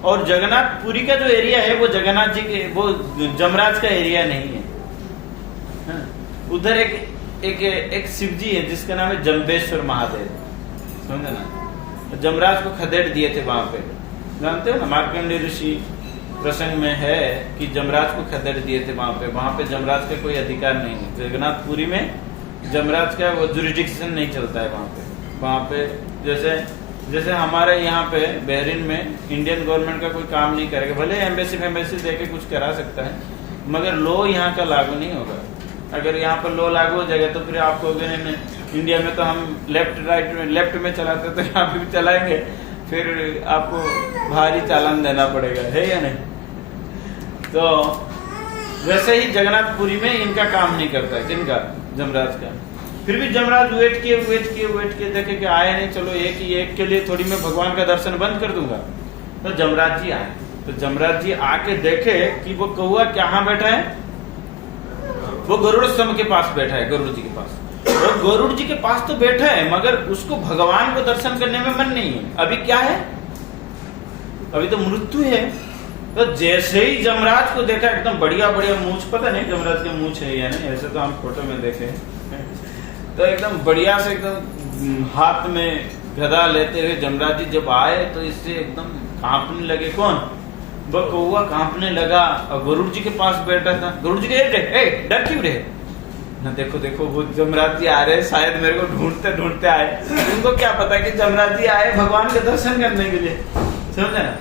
और जगन्नाथपुरी का जो एरिया है वो जगन्नाथ जी के, वो जमराज का एरिया नहीं है। उधर एक शिव जी है जिसका नाम है जम्बेश्वर महादेव, समझे ना। जमराज को खदेड़ दिए थे वहां पे, जानते हो ना, मार्कंडेय ऋषि प्रसंग में है कि जमराज को खदेड़ दिए थे वहां पे जमराज का कोई अधिकार नहीं है। जगन्नाथपुरी में जमराज का वो जुरिडिक्शन नहीं चलता है वहां पे जैसे हमारे यहाँ पे बहरीन में इंडियन गवर्नमेंट का कोई काम नहीं करेगा, भले एम्बेसी देके कुछ करा सकता है, मगर लॉ यहाँ का लागू नहीं होगा। अगर यहाँ पर लॉ लागू हो जाएगा तो फिर आप कहोगे नहीं, इंडिया में तो हम लेफ्ट में चलाते तो यहाँ पे भी चलाएंगे, फिर आपको भारी चालान देना पड़ेगा, है या नहीं। तो वैसे ही जगन्नाथपुरी में इनका काम नहीं करता है, किनका, जमराज का। फिर भी जमराज वेट किए देखे कि आए नहीं, चलो एक के लिए थोड़ी मैं भगवान का दर्शन बंद कर दूंगा। तो जमराज जी आए, तो जमराज जी आके देखे कि वो कौवा कहाँ बैठा है, वो गरुड़ स्तंभ के पास बैठा है, गरुड़ जी के पास। और गरुड़ जी के पास तो बैठा है मगर उसको भगवान को दर्शन करने में मन नहीं है। अभी क्या है, अभी तो मृत्यु है। तो जैसे ही जमराज को देखा, एकदम बढ़िया मूंछ, पता नहीं जमराज के मूंछ है या नहीं, ऐसे तो हम फोटो में देखे, तो एकदम बढ़िया से एकदम हाथ में गदा लेते हुए जमराज जी जब आए तो इससे एकदम कांपने लगे। कौन, वो कौवा कांपने लगा और गरुड़ जी के पास बैठा था। गरुड़ जी कहे डर क्यों रहे, ना देखो देखो वो जमराज जी आ रहे, शायद मेरे को ढूंढते ढूंढते आए। उनको क्या पता कि जमराज जी आए भगवान के दर्शन करने के लिए, समझे ना।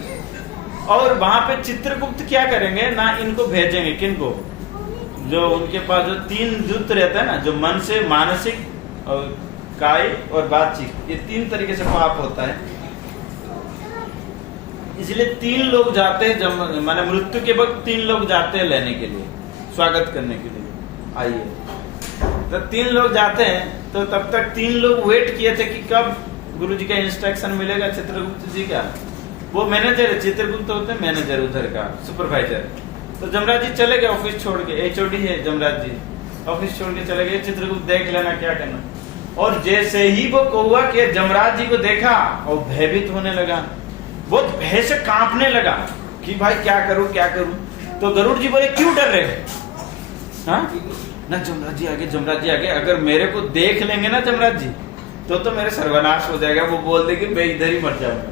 और वहां पे चित्रगुप्त क्या करेंगे ना, इनको भेजेंगे, किनको, जो उनके पास जो 3 दूत रहता है ना, जो मन से, मानसिक और काय और बातचीत, ये 3 तरीके से पाप होता है। इसलिए 3 लोग जाते हैं, माने मृत्यु के वक्त 3 लोग जाते हैं लेने के लिए, स्वागत करने के लिए, आइए। तो 3 लोग जाते हैं, तो तब तक 3 लोग वेट किए थे कि कब गुरु जी का इंस्ट्रक्शन मिलेगा चित्रगुप्त जी का। वो मैनेजर है, चित्रगुप्त होते हैं मैनेजर उधर का, सुपरवाइजर। तो जमराज जी चले गए ऑफिस छोड़ के, एचओडी है जमराज जी, ऑफिस छोड़ के चले गए, चित्रगुप्त देख लेना क्या करना। और जैसे ही वो कौवा के जमराज जी को देखा और भयभीत होने लगा, बहुत भय से कांपने लगा कि भाई क्या करूं क्या करूं। तो गरुड़ जी बोले क्यों डर रहे हैं, हाँ ना जमराज जी आगे, जमराज जी आगे, अगर मेरे को देख लेंगे ना जमराज जी तो मेरे सर्वनाश हो जाएगा, वो बोल देंगे मैं इधर ही मर जाऊंगा।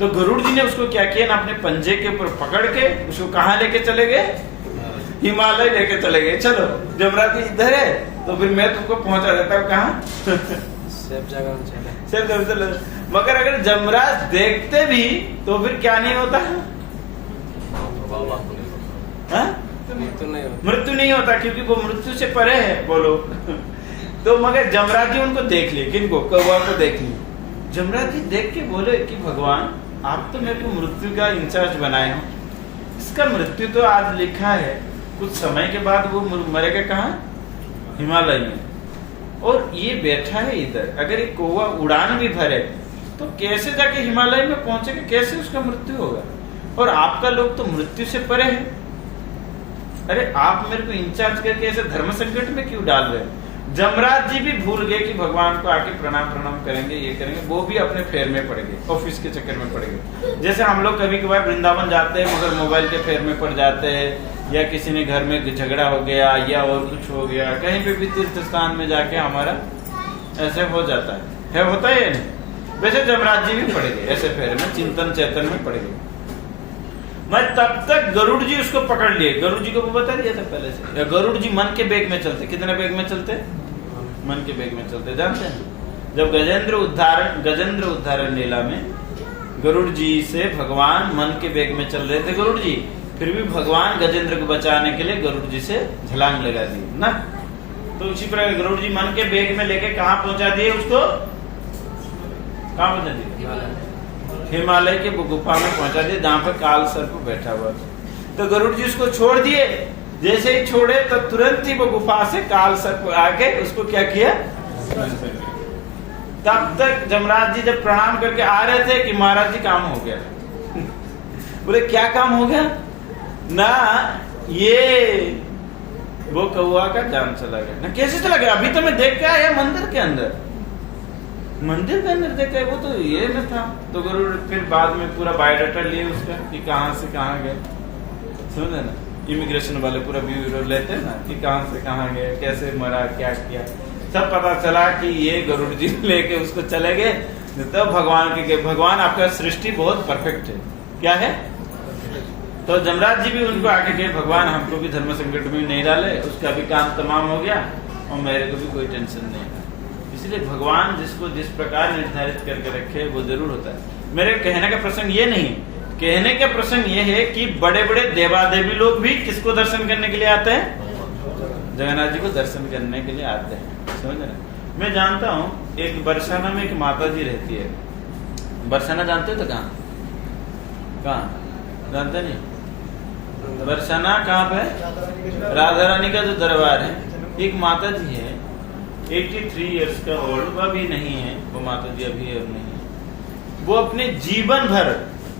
तो गरुड़ जी ने उसको क्या किया ना, अपने पंजे के ऊपर पकड़ के उसको कहाँ लेके चले गए, हिमालय लेके चले गए। चलो जमराज जी इधर है तो फिर मैं तुमको पहुंचा देता हूँ, कहाँ सेफ जगह। मगर अगर जमराज देखते भी तो फिर क्या नहीं होता, मृत्यु नहीं होता, क्योंकि वो मृत्यु से परे है, बोलो। तो मगर जमराज जी उनको देख लिए, किनको, कौवा को देख लिए। जमराज जी देख के बोले कि भगवान आप तो मेरे को मृत्यु का इंचार्ज बनाए हो, इसका मृत्यु तो आज लिखा है, कुछ समय के बाद वो मरेगा कहाँ, हिमालय में, और ये बैठा है इधर। अगर ये कौवा उड़ान भी भरे तो कैसे जाके हिमालय में पहुंचेगा, कैसे उसका मृत्यु होगा। और आपका लोग तो मृत्यु से परे है। अरे आप मेरे को इंचार्ज करके ऐसे धर्म संकट में क्यों डाल रहे हैं। जमराज जी भी भूल गए कि भगवान को आके प्रणाम करेंगे, ये करेंगे, वो भी अपने फेर में पड़ गए, ऑफिस के चक्कर में पड़ गए। जैसे हम लोग कभी कभार वृंदावन जाते हैं मगर मोबाइल के फेर में पड़ जाते हैं, या किसी ने घर में झगड़ा हो गया या और कुछ हो गया, कहीं पे भी तीर्थ स्थान में जाके हमारा ऐसे हो जाता है होता है नहीं। वैसे जमराज जी भी पड़ गए ऐसे फेर में, चिंतन चेतन में पड़ गए। मैं तब तक गरुड़ जी उसको पकड़ लिए, गरुड़ जी को वो बता दिया था पहले से। गरुड़ जी मन के बेग में चलते, कितने बेग में चलते, मन के बेग में चलते, जानते हैं। जब गजेंद्र उद्धारण लीला में गरुड़ जी से भगवान मन के बेग में चल रहे थे गरुड़ जी, फिर भी भगवान गजेंद्र को बचाने के लिए गरुड़ जी से छलांग लगा दी ना। तो उसी प्रकार गरुड़ जी मन के बेग में लेके कहाँ पहुंचा दिए उसको, कहाँ पहुंचा दिए, हिमालय के गुफा में पहुंचा दिए जहाँ पे काल सर्प बैठा हुआ था। तो गरुड़ जी उसको छोड़ दिए, जैसे ही छोड़े तो तुरंत ही वो गुफा से काल सर्प आके उसको क्या किया। तब तक जमराज जी जब प्रणाम करके आ रहे थे कि महाराज जी काम हो गया। बोले क्या काम हो गया ना, ये वो कौवा का जान चला गया ना। कैसे चला गया, अभी तो मैं देख के आया मंदिर के अंदर, मंदिर के अंदर देखा, वो तो ये न था। तो गरुड़ फिर बाद में पूरा बायोडाटा लिए उसका कि कहाँ से कहाँ गए, समझे ना। इमिग्रेशन वाले पूरा ब्यूरो लेते हैं ना कि कहाँ से कहाँ गए, कैसे मरा, क्या किया, सब पता चला कि ये गरुड़ जी लेके उसको चले गए। तो भगवान के भगवान आपका सृष्टि बहुत परफेक्ट है, क्या है। तो जमराज जी भी उनको आके गए, भगवान हमको भी धर्म संकट में नहीं डाले, उसका भी काम तमाम हो गया और मेरे को भी कोई टेंशन नहीं है। इसलिए भगवान जिसको जिस प्रकार निर्धारित करके रखे वो जरूर होता है। मेरे कहने का प्रसंग ये नहीं, कहने का प्रसंग ये है कि बड़े बड़े देवादेवी लोग भी किसको दर्शन करने के लिए आते हैं, जगन्नाथ जी को दर्शन करने के लिए आते हैं, समझ रहे। मैं जानता हूँ एक बरसाना में एक माता जी रहती है। बरसाना जानते हो तो कहाँ जानते नहीं, बरसाना कहाँ पे, राधा रानी का जो दरबार है। एक माता जी है 83 इयर्स का ओल्ड, वह भी नहीं है, वो माता जी अभी नहीं है। वो अपने जीवन भर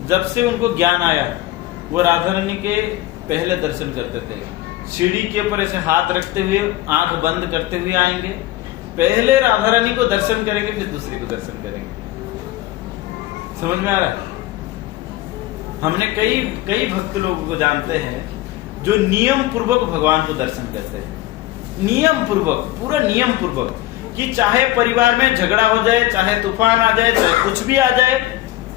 जब से उनको ज्ञान आया वो राधा रानी के पहले दर्शन करते थे। सीढ़ी के ऊपर ऐसे हाथ रखते हुए आंख बंद करते हुए आएंगे, पहले राधा रानी को दर्शन करेंगे फिर दूसरी को दर्शन करेंगे। समझ में आ रहा है। हमने कई भक्त लोगों को जानते हैं जो नियम पूर्वक भगवान को दर्शन करते हैं, नियम पूर्वक, पूरा नियम पूर्वक, कि चाहे परिवार में झगड़ा हो जाए, चाहे तूफान आ जाए, चाहे कुछ भी आ जाए,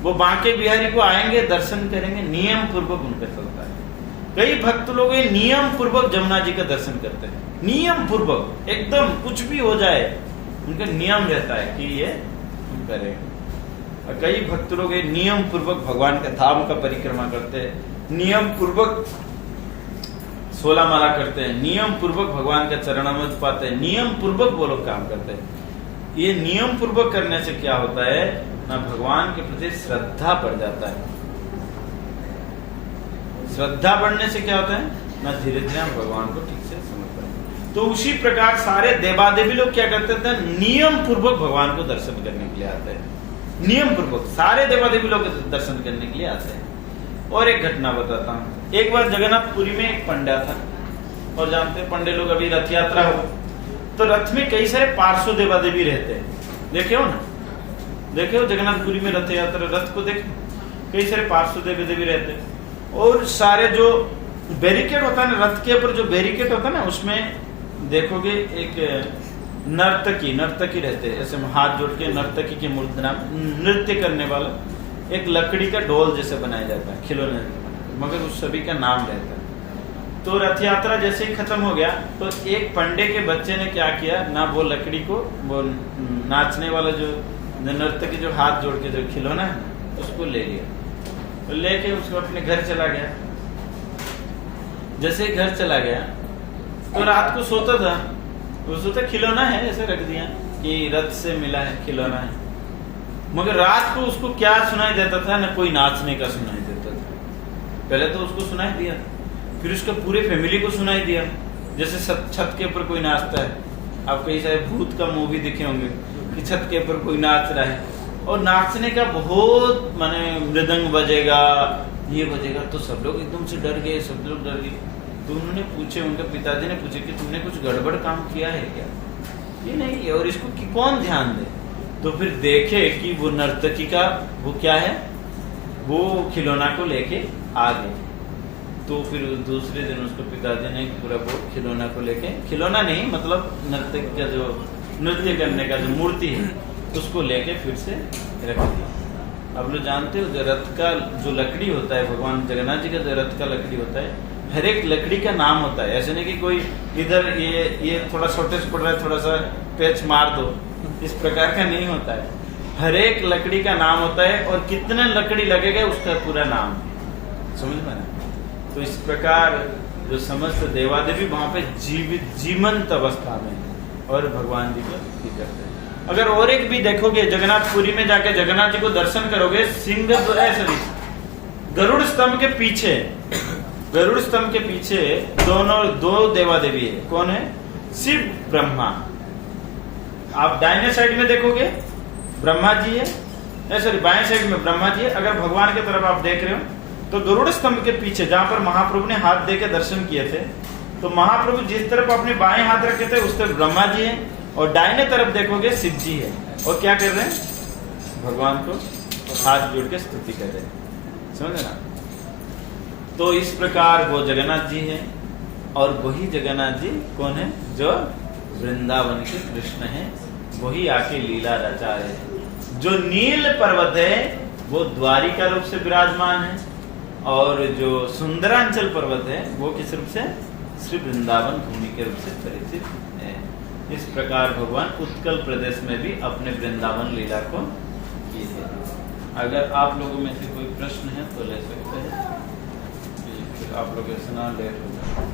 वो बांके बिहारी को आएंगे, दर्शन करेंगे, नियम पूर्वक उनका चलता है। कई भक्त लोग ये नियम पूर्वक जमुना जी का दर्शन करते हैं, नियम पूर्वक, एकदम कुछ भी हो जाए उनका नियम रहता है कि ये हम करें। और कई भक्त लोग ये नियम पूर्वक भगवान के धाम का परिक्रमा करते हैं, नियम पूर्वक 16 माला करते हैं, नियम पूर्वक भगवान का चरणामृत पाते हैं, नियम पूर्वक वो लोग काम करते हैं। ये नियम पूर्वक करने से क्या होता है ना, भगवान के प्रति श्रद्धा बढ़ जाता है। श्रद्धा बढ़ने से क्या होता है ना, धीरे धीरे हम भगवान को ठीक से समझ पाएंगे। तो उसी प्रकार सारे देवादेवी लोग क्या करते थे, नियम पूर्वक भगवान को दर्शन करने के लिए आते हैं। नियम पूर्वक सारे देवादेवी लोग दर्शन करने के लिए आते हैं। और एक घटना बताता हूँ। एक बार जगन्नाथपुरी में एक पंडा था, और जानते हैं पंडे लोग अभी रथ यात्रा हो तो रथ में कई सारे पार्श्व देवादेवी रहते हैं। देखे हो ना, देखे हो जगन्नाथपुरी में रथ यात्रा, रथ को देखे कई सारे पार्श्व देवी रहते हैं। और सारे जो बैरिकेड होता है ना, रथ के ऊपर जो बैरिकेड होता है ना, उसमें देखोगे एक नर्तकी रहते हैं, ऐसे हाथ जोड़ के नर्तकी के मुद्रा नृत्य करने वाला एक लकड़ी का डोल जैसे बनाया जाता है, खिलौने, मगर उस सभी का नाम रहता है। तो रथ यात्रा जैसे ही खत्म हो गया तो एक पंडे के बच्चे ने क्या किया ना, वो लकड़ी को, वो नाचने वाला जो नर्तकी जो हाथ जोड़ के जो खिलौना है उसको ले लिया, तो लेके उसको अपने घर चला गया। जैसे ही घर चला गया तो रात को सोता था, वो सोचा खिलौना है, ऐसे रख दिया कि रथ से मिला है, खिलौना है। मगर रात को उसको क्या सुनाई देता था ना, कोई नाचने का सुनाई देता था। पहले तो उसको सुनाई दिया, फिर उसका पूरे फैमिली को सुनाई दिया। जैसे छत के ऊपर कोई नाचता है, आप कई सारे भूत का मूवी देखे होंगे कि छत के ऊपर कोई नाच रहा है और नाचने का बहुत माने मृदंग बजेगा, ये बजेगा, तो सब लोग एकदम से डर गए, सब लोग डर गए। तो उन्होंने पूछे, उनके पिताजी ने पूछे कि तुमने कुछ गड़बड़ काम किया है क्या? ये नहीं, और इसको कौन ध्यान दे? तो फिर देखे कि वो नर्तकी का वो क्या है, वो खिलौना को लेके आ गए। तो फिर दूसरे दिन उसको पिताजी ने पूरा वो खिलौना को लेके, खिलौना नहीं मतलब नर्तकी का जो नृत्य करने का जो मूर्ति है उसको लेके फिर से रख दिया। अब लोग जानते हो जो रथ का जो लकड़ी होता है, भगवान जगन्नाथ जी का जो रथ का लकड़ी होता है, हर एक लकड़ी का नाम होता है। ऐसे नहीं कि कोई इधर ये थोड़ा शॉर्टेज पड़ रहा है, थोड़ा सा पेच मार दो, इस प्रकार का नहीं होता है। हर एक लकड़ी का नाम होता है और कितने लकड़ी लगेगा उसका पूरा नाम, समझ में ना। तो इस प्रकार जो समस्त देवादेवी वहां पे जीवंत अवस्था में और भगवान जी को करते हैं। अगर और एक भी देखोगे, जगन्नाथपुरी में जाके जगन्नाथ जी को दर्शन करोगे, गरुड़ स्तंभ के पीछे, गरुड़ स्तंभ के पीछे दो देवादेवी है। कौन है? शिव ब्रह्मा। आप दाहिने साइड में देखोगे ब्रह्मा जी है, सॉरी बाएं साइड में ब्रह्मा जी है। अगर भगवान की तरफ आप देख रहे हो तो गरुड़ स्तंभ के पीछे जहां पर महाप्रभु ने हाथ दे के दर्शन किए थे, तो महाप्रभु जिस तरफ अपने बाएं हाथ रखे थे उस तरफ ब्रह्मा जी है, और दाहिने तरफ देखोगे शिव जी है। और क्या कर रहे हैं? भगवान को हाथ जोड़ के स्तुति कर रहे हैं, समझे ना। तो इस प्रकार वो जगन्नाथ जी है, और वही जगन्नाथ जी कौन है? जो वृंदावन के कृष्ण है, वही आके लीला रचा है। जो नील पर्वत है वो द्वारिका रूप से विराजमान है, और जो सुंदरांचल पर्वत है वो किस रूप से? श्री वृंदावन भूमि के रूप से परिचित है। इस प्रकार भगवान उत्कल प्रदेश में भी अपने वृंदावन लीला को की है। अगर आप लोगों में से कोई प्रश्न है तो ले सकते हैं, आप लोग सुना लेट हो जाए।